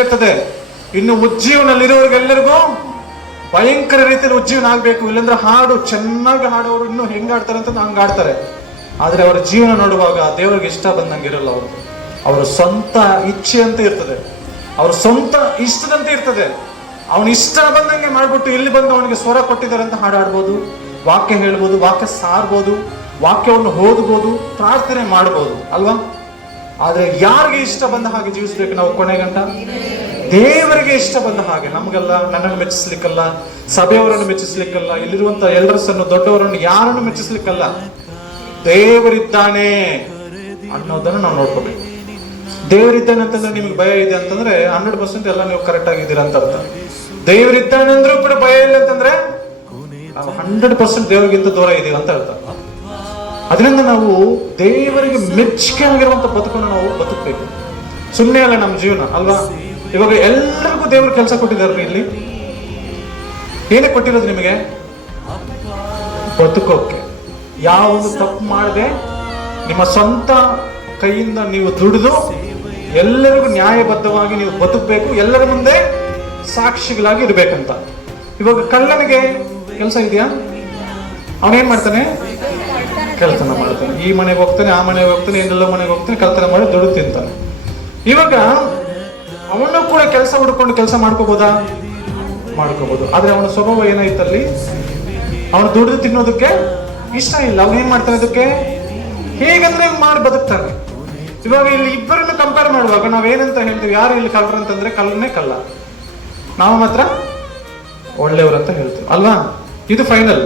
ಇರ್ತದೆ. ಇನ್ನು ಉಜ್ಜೀವನಲ್ಲಿರೋರಿಗೆಲ್ಲರಿಗೂ ಭಯಂಕರ ರೀತಿಯಲ್ಲಿ ಉಜ್ಜೀವನ ಆಗ್ಬೇಕು. ಇಲ್ಲಾಂದ್ರೆ ಹಾಡು ಚೆನ್ನಾಗಿ ಹಾಡೋರು ಇನ್ನು ಹೆಂಗ್ ಆಡ್ತಾರೆ ಅಂತ ಹಂಗ ಆಡ್ತಾರೆ. ಆದ್ರೆ ಅವರ ಜೀವನ ನೋಡುವಾಗ ದೇವರಿಗೆ ಇಷ್ಟ ಬಂದಂಗೆ ಇರಲ್ಲ. ಅವರ ಸ್ವಂತ ಇಚ್ಛೆ ಅಂತ ಇರ್ತದೆ, ಅವ್ರ ಸ್ವಂತ ಇಷ್ಟದಂತೆ ಇರ್ತದೆ. ಅವನ ಇಷ್ಟ ಬಂದಂಗೆ ಮಾಡ್ಬಿಟ್ಟು ಇಲ್ಲಿ ಬಂದು ಅವನಿಗೆ ಸ್ವರ ಕೊಟ್ಟಿದ್ದಾರೆ ಅಂತ ಹಾಡಾಡ್ಬೋದು, ವಾಕ್ಯ ಹೇಳ್ಬೋದು, ವಾಕ್ಯ ಸಾರ್ಬೋದು, ವಾಕ್ಯವನ್ನು ಓದ್ಬೋದು, ಪ್ರಾರ್ಥನೆ ಮಾಡ್ಬೋದು ಅಲ್ವಾ. ಆದ್ರೆ ಯಾರಿಗೆ ಇಷ್ಟ ಬಂದ ಹಾಗೆ ಜೀವಿಸ್ಬೇಕು ನಾವು ಕೊನೆ ಗಂಟ? ದೇವರಿಗೆ ಇಷ್ಟ ಬಂದ ಹಾಗೆ. ನಮಗೆಲ್ಲ ನನ್ನನ್ನು ಮೆಚ್ಚಿಸ್ಲಿಕ್ಕಲ್ಲ, ಸಭೆಯವರನ್ನು ಮೆಚ್ಚಿಸ್ಲಿಕ್ಕಲ್ಲ, ಇಲ್ಲಿರುವಂತ ಎಲ್ರಸನ್ನು ದೊಡ್ಡವರನ್ನು ಯಾರನ್ನು ಮೆಚ್ಚಿಸ್ಲಿಕ್ಕಲ್ಲ. ದೇವರಿದ್ದಾನೆ ಅನ್ನೋದನ್ನು ನಾವು ನೋಡ್ಕೋಬೇಕು. ದೇವರಿದ್ದಾನೆ ಅಂತಂದ್ರೆ ನಿಮ್ಗೆ ಭಯ ಇದೆ ಅಂತಂದ್ರೆ 100% ಎಲ್ಲ ನೀವು ಕರೆಕ್ಟ್ ಆಗಿದ್ದೀರಾ ಅಂತ ಅರ್ಥ. ದೇವರಿದ್ದಾನೆ ಅಂದ್ರೂ ಕೂಡ ಭಯ ಇಲ್ಲ ಅಂತಂದ್ರೆ ನಾವು 100% ದೇವರಿಗಿಂತ ದೂರ ಇದೀವಿ ಅಂತ ಅರ್ಥ. ಅದರಿಂದ ನಾವು ದೇವರಿಗೆ ಮೆಚ್ಚುಗೆ ಆಗಿರುವಂತ ಬದುಕನ್ನು ನಾವು ಬದುಕಬೇಕು. ಸುಮ್ಮನೆ ಅಲ್ಲ ನಮ್ಮ ಜೀವನ ಅಲ್ವಾ. ಇವಾಗ ಎಲ್ಲರಿಗೂ ದೇವರು ಕೆಲಸ ಕೊಟ್ಟಿದ್ದಾರೆ. ಇಲ್ಲಿ ಏನೇ ಕೊಟ್ಟಿರೋದು ನಿಮಗೆ? ಬದುಕೋಕೆ. ಯಾವ ಒಂದು ತಪ್ಪು ಮಾಡದೆ ನಿಮ್ಮ ಸ್ವಂತ ಕೈಯಿಂದ ನೀವು ದುಡಿದು ಎಲ್ಲರಿಗೂ ನ್ಯಾಯಬದ್ಧವಾಗಿ ನೀವು ಬದುಕಬೇಕು, ಎಲ್ಲರ ಮುಂದೆ ಸಾಕ್ಷಿಗಳಾಗಿ ಇರ್ಬೇಕಂತ. ಇವಾಗ ಕಳ್ಳನಿಗೆ ಕೆಲಸ ಇದೆಯಾ? ಅವನೇನ್ ಮಾಡ್ತಾನೆ? ಕಳ್ತನ ಮಾಡ್ತಾನೆ. ಈ ಮನೆಗೆ ಹೋಗ್ತಾನೆ, ಆ ಮನೆಗೆ ಹೋಗ್ತಾನೆ, ಏನೆಲ್ಲ ಮನೆಗೆ ಹೋಗ್ತಾನೆ, ಕಳ್ತನ ಮಾಡಿ ದುಡ್ಡು ತಿಂತಾನೆ. ಇವಾಗ ಅವನು ಕೂಡ ಕೆಲಸ ಹುಡ್ಕೊಂಡು ಕೆಲಸ ಮಾಡ್ಕೋಬೋದಾ? ಮಾಡ್ಕೋಬಹುದು. ಆದ್ರೆ ಅವನ ಸ್ವಭಾವ ಏನಾಯ್ತಲ್ಲಿ? ಅವನು ದುಡ್ದು ತಿನ್ನೋದಕ್ಕೆ ಇಷ್ಟ ಇಲ್ಲ. ಅವನೇನ್ ಮಾಡ್ತಾನೆ? ಅದಕ್ಕೆ ಹೇಗಂದ್ರೆ ಮಾಡಿ ಬದುಕ್ತಾನೆ. ಇವಾಗ ಇಲ್ಲಿ ಇಬ್ಬರನ್ನು ಕಂಪೇರ್ ಮಾಡುವಾಗ ನಾವೇನಂತ ಹೇಳ್ತೀವಿ? ಯಾರು ಇಲ್ಲಿ ಕಳ್ಳರು ಅಂತಂದ್ರೆ ಕಳ್ಳನೇ ಕಳ್ಳ, ನಾವು ಮಾತ್ರ ಒಳ್ಳೆಯವರು ಅಂತ ಹೇಳ್ತೀವಿ ಅಲ್ವಾ. ಇದು ಫೈನಲ್.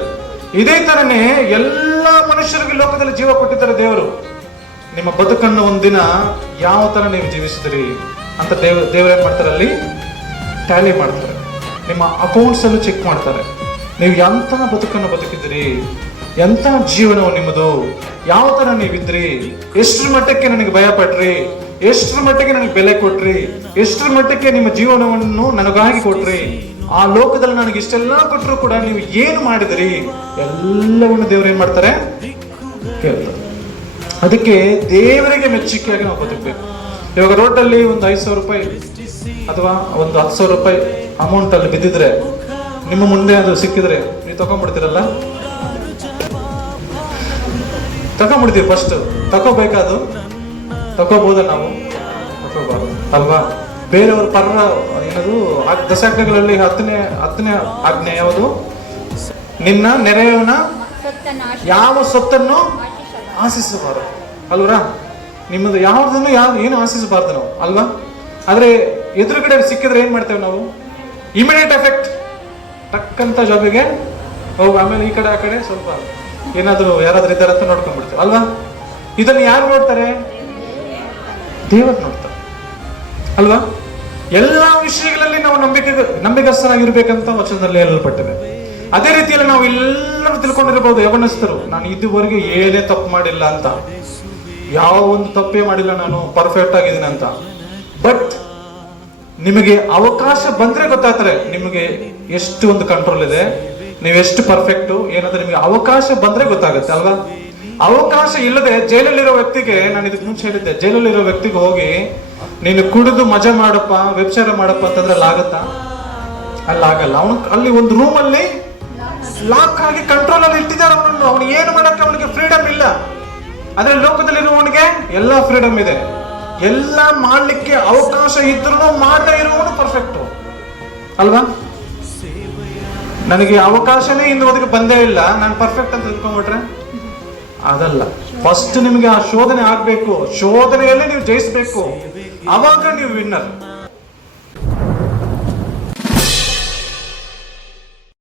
ಇದೇ ತರನೇ ಎಲ್ಲ ಮನುಷ್ಯರಿಗೆ ಲೋಕದಲ್ಲಿ ಜೀವ ಕೊಟ್ಟಿದ್ದಾರೆ ದೇವರು. ನಿಮ್ಮ ಬದುಕನ್ನು ಒಂದಿನ ಯಾವ ತರ ನೀವು ಜೀವಿಸಿದ್ರಿ ಅಂತ ದೇವರೇನ್ ಮಾಡ್ತಾರೆ? ಅಲ್ಲಿ ಟ್ಯಾಲಿ ಮಾಡ್ತಾರೆ. ನಿಮ್ಮ ಅಕೌಂಟ್ಸ್ ಅಲ್ಲೂ ಚೆಕ್ ಮಾಡ್ತಾರೆ. ನೀವು ಎಂತಹ ಬದುಕನ್ನು ಬದುಕಿದ್ರಿ, ಎಂಥ ಜೀವನವು ನಿಮ್ಮದು, ಯಾವ ತರ ನೀವಿದ್ರಿ, ಎಷ್ಟರ ಮಟ್ಟಕ್ಕೆ ನನಗೆ ಭಯ ಪಟ್ರಿ, ಎಷ್ಟರ ಮಟ್ಟಿಗೆ ನನಗೆ ಬೆಲೆ ಕೊಟ್ರಿ, ಎಷ್ಟರ ಮಟ್ಟಕ್ಕೆ ನಿಮ್ಮ ಜೀವನವನ್ನು ನನಗಾಗಿ ಕೊಟ್ರಿ, ಆ ಲೋಕದಲ್ಲಿ ನನಗೆ ಇಷ್ಟೆಲ್ಲ ಕೊಟ್ಟರು ಕೂಡ ನೀವು ಏನು ಮಾಡಿದ್ರಿ, ಎಲ್ಲವನ್ನು ದೇವರು ಏನ್ ಮಾಡ್ತಾರೆ? ಕೇಳ್ತಾರೆ. ಅದಕ್ಕೆ ದೇವರಿಗೆ ಮೆಚ್ಚುಗೆಯಾಗಿ ನಾವು ಬದುಕಬೇಕು. ಇವಾಗ ರೋಡಲ್ಲಿ ಒಂದು 5,000 ರೂಪಾಯಿ ಅಥವಾ ಒಂದು 10,000 ರೂಪಾಯಿ ಅಮೌಂಟ್ ಅಲ್ಲಿ ಬಿದ್ದಿದ್ರೆ, ನಿಮ್ಮ ಮುಂದೆ ಅದು ಸಿಕ್ಕಿದ್ರೆ ನೀವು ತಗೊಂಡ್ಬಿಡ್ತೀರಲ್ಲ? ತಗೊಂಡ್ಬಿಡ್ತೀವಿ. ಫಸ್ಟ್ ತಗೋಬೇಕಾದು ತಗೋಬೋದ? ನಾವು ತಗೋಬಾರ್ದು ಅಲ್ವಾ. ಬೇರೆಯವ್ರ ಪರ ಏನದು 10 ಆಜ್ಞೆಗಳಲ್ಲಿ 10ನೇ ಆಜ್ಞೆ ಯಾವುದು? ನಿನ್ನ ನೆರೆಯವನ ಯಾವ ಸೊತ್ತನ್ನು ಆಶಿಸಬಾರದು ಅಲ್ವಾ. ನಿಮ್ಮದು ಯಾವುದನ್ನು ಏನು ಆಶಿಸಬಾರ್ದು ನಾವು ಅಲ್ವಾ. ಆದ್ರೆ ಎದುರುಗಡೆ ಸಿಕ್ಕಿದ್ರೆ ಏನ್ ಮಾಡ್ತೇವೆ ನಾವು? ಇಮಿಡಿಯೇಟ್ ಎಫೆಕ್ಟ್, ಟಕ್ಕಂತ ಜಾಬಿಗೆ ಹೋಗಿ, ಆಮೇಲೆ ಈ ಕಡೆ ಆ ಕಡೆ ಸ್ವಲ್ಪ ಏನಾದ್ರು ಯಾರಾದ್ರೂ ಇದ್ದಾರೆ ಅಂತ ನೋಡ್ಕೊಂಡ್ಬಿಡ್ತೇವೆ ಅಲ್ವಾ. ಇದನ್ನು ಯಾರು ನೋಡ್ತಾರೆ? ದೇವರು ನೋಡ್ತಾರೆ ಅಲ್ವಾ. ಎಲ್ಲಾ ವಿಷಯಗಳಲ್ಲಿ ನಾವು ನಂಬಿಕಸ್ಥರಾಗಿರ್ಬೇಕಂತ ವಚನದಲ್ಲಿ ಹೇಳಲ್ಪಟ್ಟಿದೆ. ಅದೇ ರೀತಿಯಲ್ಲಿ ನಾವು ಎಲ್ಲರೂ ತಿಳ್ಕೊಂಡಿರ್ಬೋದು, ಯವನಸ್ಥರು, ನಾನು ಇದುವರೆಗೆ ಏನೇ ತಪ್ಪು ಮಾಡಿಲ್ಲ ಅಂತ, ಯಾವ ಒಂದು ತಪ್ಪೇ ಮಾಡಿಲ್ಲ, ನಾನು ಪರ್ಫೆಕ್ಟ್ ಆಗಿದ್ದೀನಿ ಅಂತ. ಬಟ್ ನಿಮಗೆ ಅವಕಾಶ ಬಂದ್ರೆ ಗೊತ್ತಾಗ್ತಾರೆ ನಿಮಗೆ ಎಷ್ಟು ಒಂದು ಕಂಟ್ರೋಲ್ ಇದೆ, ನೀವೆಷ್ಟು ಪರ್ಫೆಕ್ಟ್ ಏನಾದ್ರೆ ನಿಮಗೆ ಅವಕಾಶ ಬಂದ್ರೆ ಗೊತ್ತಾಗುತ್ತೆ ಅಲ್ವಾ. ಅವಕಾಶ ಇಲ್ಲದೆ ಜೈಲಲ್ಲಿರೋ ವ್ಯಕ್ತಿಗೆ, ನಾನು ಇದಕ್ಕೆ ಮುಂಚೆ ಹೇಳಿದ್ದೆ, ಜೈಲಲ್ಲಿರೋ ವ್ಯಕ್ತಿಗೆ ಹೋಗಿ ನೀನು ಕುಡಿದು ಮಜಾ ಮಾಡಪ್ಪ, ವ್ಯಭಿಚಾರ ಮಾಡಪ್ಪ ಅಂತಂದ್ರೆ ಅಲ್ಲಾಗತ್ತಾ? ಅಲ್ಲಾಗಲ್ಲ. ಅವನು ಅಲ್ಲಿ ಒಂದು ರೂಮ್ ಅಲ್ಲಿ ಲಾಕ್ ಆಗಿ ಕಂಟ್ರೋಲ್ ಅಲ್ಲಿ ಇಟ್ಟಿದ್ದಾರೆ ಅವನನ್ನು. ಅವನು ಏನು ಮಾಡಕ್ಕೆ ಅವನಿಗೆ ಫ್ರೀಡಮ್ ಇಲ್ಲ. ಆದ್ರೆ ಲೋಕದಲ್ಲಿರುವವನಿಗೆ ಎಲ್ಲಾ ಫ್ರೀಡಮ್ ಇದೆ. ಎಲ್ಲ ಮಾಡ್ಲಿಕ್ಕೆ ಅವಕಾಶ ಇದ್ರೂ ಮಾಡದೇ ಇರುವವನು ಪರ್ಫೆಕ್ಟ್ ಅಲ್ವಾ. ನನಗೆ ಅವಕಾಶನೇ ಇನ್ನೊಂದಕ್ಕೆ ಬಂದೇ ಇಲ್ಲ, ನಾನು ಪರ್ಫೆಕ್ಟ್ ಅಂತ ತಿಳ್ಕೊಂಡ್ಬಿಟ್ರೆ ಅದಲ್ಲ. ಫಸ್ಟ್ ನಿಮಗೆ ಆ ಶೋಧನೆ ಆಗ್ಬೇಕು, ಶೋಧನೆಯಲ್ಲೇ ನೀವು ಜಯಿಸ್ಬೇಕು, ಅವಾಗ ನೀವು ವಿನ್ನರ್.